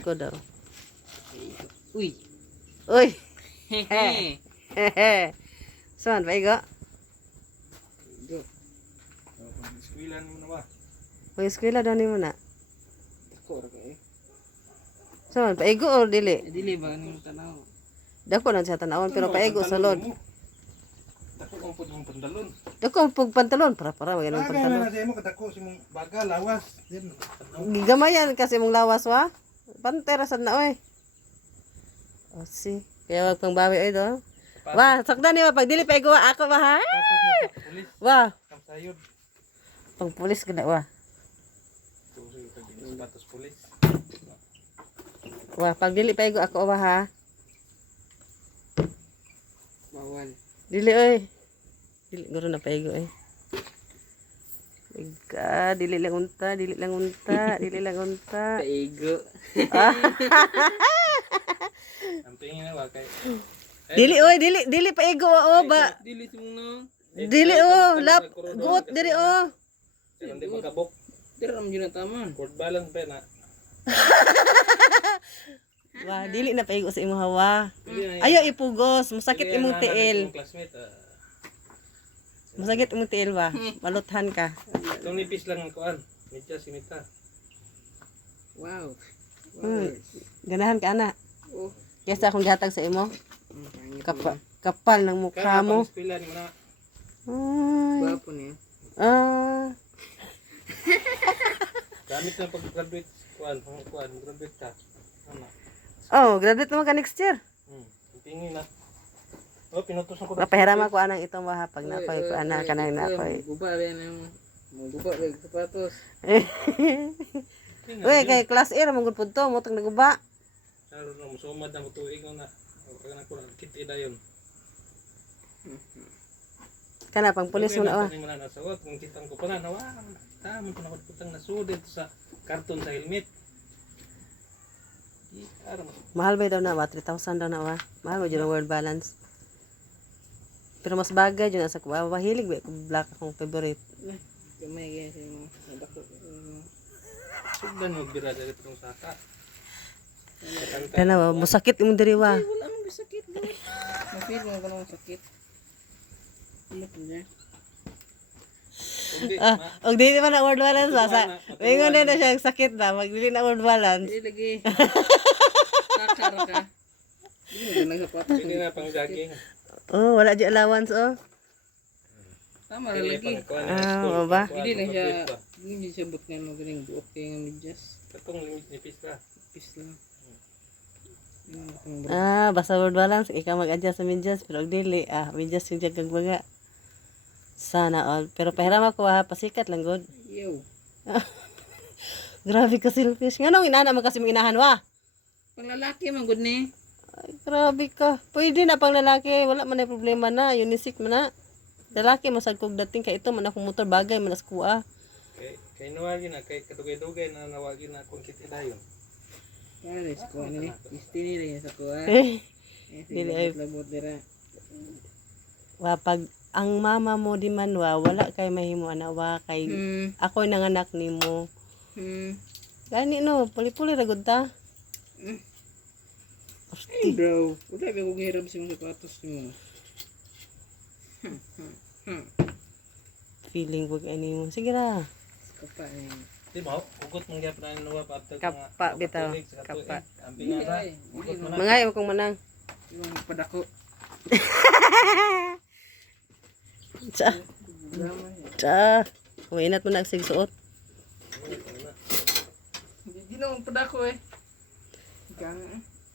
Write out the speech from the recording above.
ko daw. Uy. Uy. Hehe. Saan, paigo? Iskwilan mo na ba? Pag-eskwela daw ni mo na. Dako ra kay. Saan, paigo o dili? Dili ba ning tanaw? Dako na siya tanawon, pero paigo sa lod. Dako ang pud mong pandalon. Dako pag pantalon, para wag ng Bagay pantalon. na sa imo kadako si mong baga lawas. Din. Gigamayan kasi mong lawas wa. Pantera sad na oy. O si, kaya wag pang bawi oy do. Wah, sakdan ni pag dili paigo ako ba ha? Pulis. Wah, Kamsayod. pang pulis kada wa. Sapatos pulis. Wah, pag dili paigo ako ba ha? Bawal. Dili oy. Dili guro na paigo oy. Ika, dili lang unta, dili lang unta, dili lang unta. Paigo. Ang tingin na ba kay Dili oy, dili paigo o ba? Dili si mong no. Dili o, lap, gut diri o. hindi magkabok. Dira man yun ang tama. Court balance pa na. Wah, dili na paigo sa imong hawa. Pwede na. Ayaw ipugos, masakit imong tiil. Classmate. Masakit imong tiil ba? Maluthan ka. Itong nipis lang ang kuan. Medya simita. Wow. Ganahan ka ana. Oh. Kaysa akong gihatag sa imo. Kapal ng mukha mo. Eskwela mo na. Ay. Gwapo niya. Ah. Gamit na pag-graduate kuan, graduate ka. Ano? Oh, graduate naman ka next year. Tingin na. Oh, pinutos ako. Napahiram ako anang itong waha pag nakoy ko ana ka nang nakoy. Guba ba yan yung guba ba yung sapatos? Uy, kay class A ramon gud pud to, motong naguba. Lalo na musumad na mutuig na. Wala na ko kit dayon. Kana pang pulis mo na wa. Mo na nasawat kung kitang ko pa na nawa. Tama ko na putang nasudid sa karton sa helmet. Mahal ba daw na wa? 3,000 daw na wa. Mahal mo jud ang world balance. Pero mas bagay jud sa kuha. Mahilig ba ko black akong favorite. Gamay kaya sa mo. Dako. Sugdan mo bira dali tong saka. Kana wa, musakit imong diri wa. Wala mong sakit. Mafeel mo ko ng sakit. Ano po niya? Og dili man na world balance sa. Ingon na siya sakit na, magdili na world balance. Dili lagi. Kakar ka. Dili mo sapatos. Hindi na pang jogging. Oh, wala di allowance oh. Tama ra lagi. Ah, ba? Dili na siya. Dili siya but nga mo galing buok kay nga medyas. Katong nipis ka. Pis lang. Ah, basta world balance ikaw mag-adjust sa medyas pero og dili medyas yung jagag baga. Sana all. Pero pahiram ako ha, pasikat lang good. Yo. Grabe ka selfish. Nganong inana man kasi mong inahan wa? Pang lalaki man gud ni. Ay, grabe ka. Pwede na pang lalaki, wala man na problema na, unisex man na. Lalaki masag kog dating kay ito man akong motor bagay man as kuha. Kay nawagin na kay kadugay-dugay na nawagin na kung kit dayon. Pares ko ni. Destiny rin sa ko ah. Dili ay labot dira. wa pag ang mama mo di man wala kay mahimo ana wa kay ako nanganak nimo. Gani no, puli-puli ra gud ta. Hey bro, wala ba kong hiram sa mga sapatos mo? Feeling ko kay nimo. Sige ra. Kapa ni. Di ba? Ugot mong gyapon ang luwa pa after Kapa bitaw, kapa. Amping na. Ugot man na. Mangay mo kong manang. Yung padako. Cha. Cha. Uminat mo na sig suot. Hindi na padako eh. Gang.